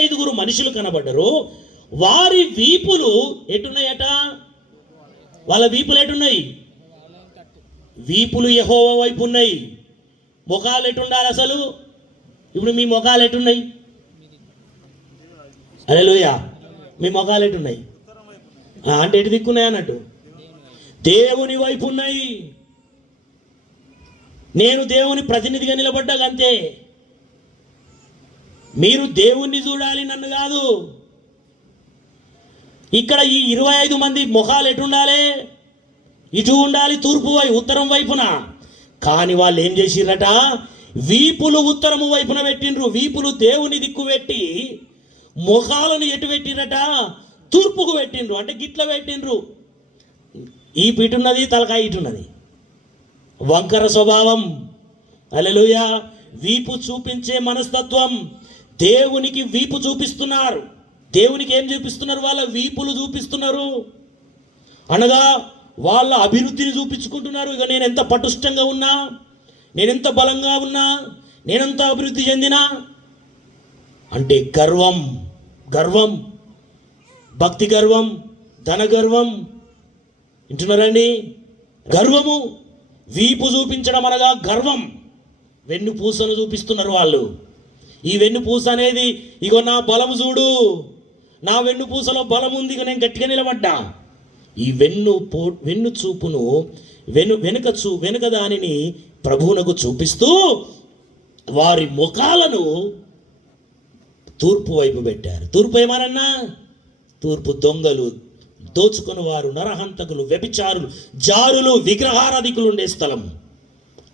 ఐదుగురు మనుషులు కనబడ్డరు. వారి వీపులు ఎటున్నాయట? వాళ్ళ వీపులు ఎటున్నాయి? వీపులు యహోవ వైపు ఉన్నాయి. ముఖాలు ఎటుండాలి అసలు? ఇప్పుడు మీ ముఖాలు ఎటున్నాయి? అరే లోయ మీ ముఖాలు ఎటున్నాయి? అంటే ఎటు దిక్కున్నాయి అన్నట్టు? దేవుని వైపు ఉన్నాయి. నేను దేవుని ప్రతినిధిగా నిలబడ్డాక అంతే. మీరు దేవుణ్ణి చూడాలి నన్ను కాదు. ఇక్కడ ఈ ఇరవై ఐదు మంది ముఖాలు ఎటుండాలి? ఇటు ఉండాలి తూర్పు వైపు ఉత్తరం వైపున. కానీ వాళ్ళు ఏం చేసిరట వీపులు ఉత్తరము వైపున పెట్టిండ్రు. వీపులు దేవుని దిక్కు పెట్టి ముఖాలను ఎటు పెట్టిరట తూర్పుకు పెట్టిండ్రు. అంటే గిట్ల పెట్టిండ్రు. ఈ పిటున్నది తలకాయ ఇటున్నది. వంకర స్వభావం. అలెలుయ వీపు చూపించే మనస్తత్వం. దేవునికి వీపు చూపిస్తున్నారు. దేవునికి ఏం చూపిస్తున్నారు? వాళ్ళ వీపులు చూపిస్తున్నారు. అనగా వాళ్ళ అభివృద్ధిని చూపించుకుంటున్నారు. ఇక నేను ఎంత పటుష్టంగా ఉన్నా నేనెంత బలంగా ఉన్నా నేనెంత అభివృద్ధి చెందినా అంటే గర్వం గర్వం భక్తి గర్వం ధన గర్వం వింటున్నారండి? గర్వము వీపు చూపించడం అనగా గర్వం. వెన్ను పూసను చూపిస్తున్నారు వాళ్ళు. ఈ వెన్ను పూస అనేది ఇగో నా బలము చూడు. నా వెన్ను పూసలో బలం ఉంది ఇక నేను గట్టిగా నిలబడ్డా. ఈ వెన్ను పో వెన్ను చూపును వెను వెనుక చూ వెనుక దానిని ప్రభువునకు చూపిస్తూ వారి ముఖాలను తూర్పు వైపు పెట్టారు. తూర్పు ఏమనన్నా? తూర్పు దొంగలు దోచుకుని వారు నరహంతకులు వ్యభిచారులు జారులు విగ్రహారాధికులు ఉండే స్థలం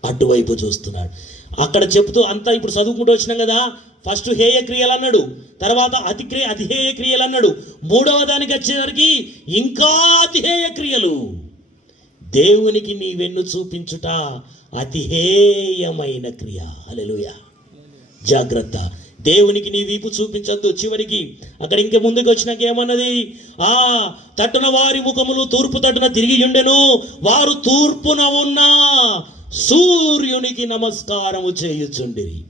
అటువైపు చూస్తున్నాడు. అక్కడ చెప్తూ అంతా ఇప్పుడు చదువుకుంటూ వచ్చినాం కదా? ఫస్ట్ హేయ క్రియలు అన్నాడు తర్వాత అతిక్రియ అతిహేయ క్రియలు అన్నాడు మూడవ దానికి వచ్చేసరికి ఇంకా అతిహేయ క్రియలు. దేవునికి నీ వెన్ను చూపించుట అతిహేయమైన క్రియ. అలెలుయ జాగ్రత్త. దేవునికి నీ వీపు చూపించొద్దు. చివరికి అక్కడ ఇంక ముందుకు వచ్చినాక ఏమన్నది? ఆ తట్టున వారి ముఖములు తూర్పు తట్టున తిరిగి ఉండెను వారు తూర్పున ఉన్న సూర్యునికి నమస్కారము చేయుచుండిరి.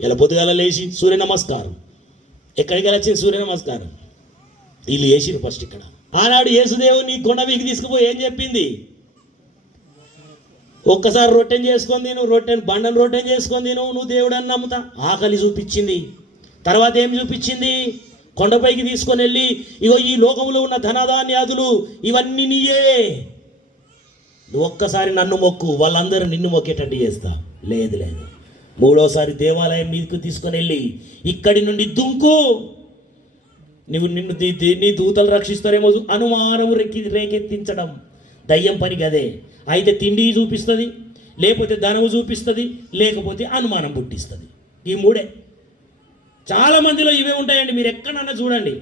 ఇలా పొద్దుగాల లేచి సూర్య నమస్కారం. ఎక్కడికి వెళ్ళొచ్చింది సూర్య నమస్కారం? వీళ్ళు వేసిరు ఫస్ట్ ఇక్కడ. ఆనాడు యేసుదేవుని కొండవీకి తీసుకుపోయి ఏం చెప్పింది? ఒక్కసారి రొట్టెని చేసుకొని తిను రొట్టెని బండను రొట్టెని చేసుకొని తిను నువ్వు దేవుడు అని నమ్ముతా. ఆకలి చూపించింది. తర్వాత ఏం చూపించింది? కొండపైకి తీసుకొని వెళ్ళి ఇగో ఈ లోకంలో ఉన్న ధనధాన్యాదులు ఇవన్నీ నీయే. నువ్వు ఒక్కసారి నన్ను మొక్కు వాళ్ళందరూ నిన్ను మొక్కేటట్టు చేస్తా. లేదు లేదు. మూడోసారి దేవాలయం మీదకు తీసుకొని వెళ్ళి ఇక్కడి నుండి దుంకు. నువ్వు నిన్ను నీ- దూతలు రక్షిస్తారేమో అనుమానం రెక్కి రేకెత్తించడం. దయ్యం పని కదే అయితే తిండి చూపిస్తుంది లేకపోతే ధనము చూపిస్తుంది లేకపోతే అనుమానం పుట్టిస్తుంది. ఈ మూడే. చాలా మందిలో ఇవే ఉంటాయండి. మీరు ఎక్కడన్నా చూడండి.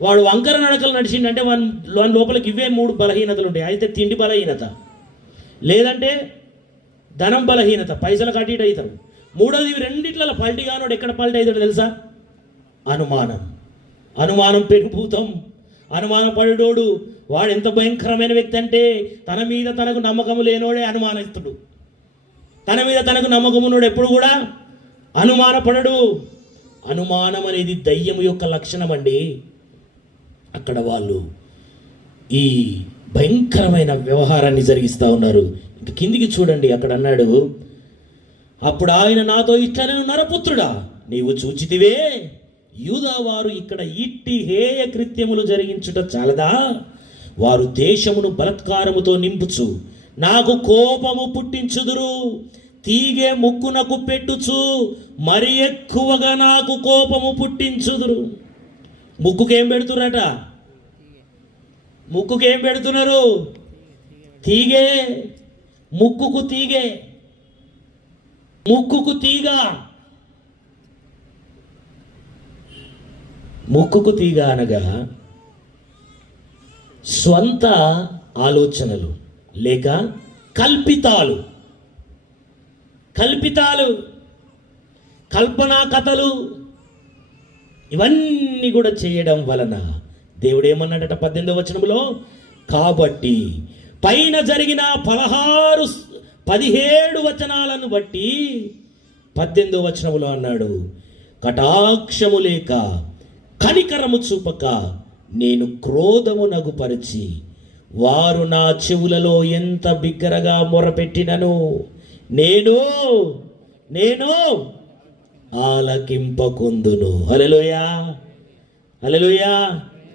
వాడు వంకర నడకలు నడిచిండంటే వాని వాని లోపలికి ఇవే మూడు బలహీనతలు ఉంటాయి అయితే తిండి బలహీనత లేదంటే ధనం బలహీనత పైసలు కట్టి ఇటు అవుతాడు మూడోది రెండిట్ల రెండిట్లలో పల్టీ కానోడు ఎక్కడ పల్టీ అవుతాడు తెలుసా? అనుమానం. అనుమానం పెరుగుతాం. అనుమాన పడుడోడు. వాడు ఎంత భయంకరమైన వ్యక్తి అంటే తన మీద తనకు నమ్మకము లేనోడే అనుమానిస్తుడు తన మీద తనకు నమ్మకం ఉన్నోడు ఎప్పుడు కూడా అనుమానపడడు. అనుమానం అనేది దయ్యం యొక్క లక్షణం అండి అక్కడ వాళ్ళు ఈ భయంకరమైన వ్యవహారాన్ని జరిగిస్తూ ఉన్నారు. ఇంక కిందికి చూడండి అక్కడ అన్నాడు అప్పుడు ఆయన నాతో ఇట్లనే నరపుత్రుడా నీవు చూచితివే యూదా వారు ఇక్కడ ఇట్టి హేయ కృత్యములు జరిగించుట చాలదా? వారు దేశమును బలత్కారముతో నింపుచు నాకు కోపము పుట్టించుదురు తీగే ముక్కునకు పెట్టుచు మరి ఎక్కువగా నాకు కోపము పుట్టించుదురు. ముక్కుకేం పెడుతురట ముక్కుకేం పెడుతున్నారు? తీగే. ముక్కుకు తీగే. ముక్కుకు తీగ. ముక్కుకు తీగ అనగా స్వంత ఆలోచనలు లేక కల్పితాలు. కల్పితాలు కల్పనా కథలు ఇవన్నీ కూడా చేయడం వలన దేవుడు ఏమన్నాడట పద్దెనిమిదవ వచనంలో కాబట్టి పైన జరిగిన పదహారు పదిహేడు వచనాలను బట్టి పద్దెనిమిదో వచనములో అన్నాడు కటాక్షము లేక కనికరము చూపక నేను క్రోధము నగుపరిచి వారు నా చెవులలో ఎంత బిగ్గరగా మొరపెట్టినను నేను నేను ఆలకింపకుందును. హల్లెలూయా! హల్లెలూయా!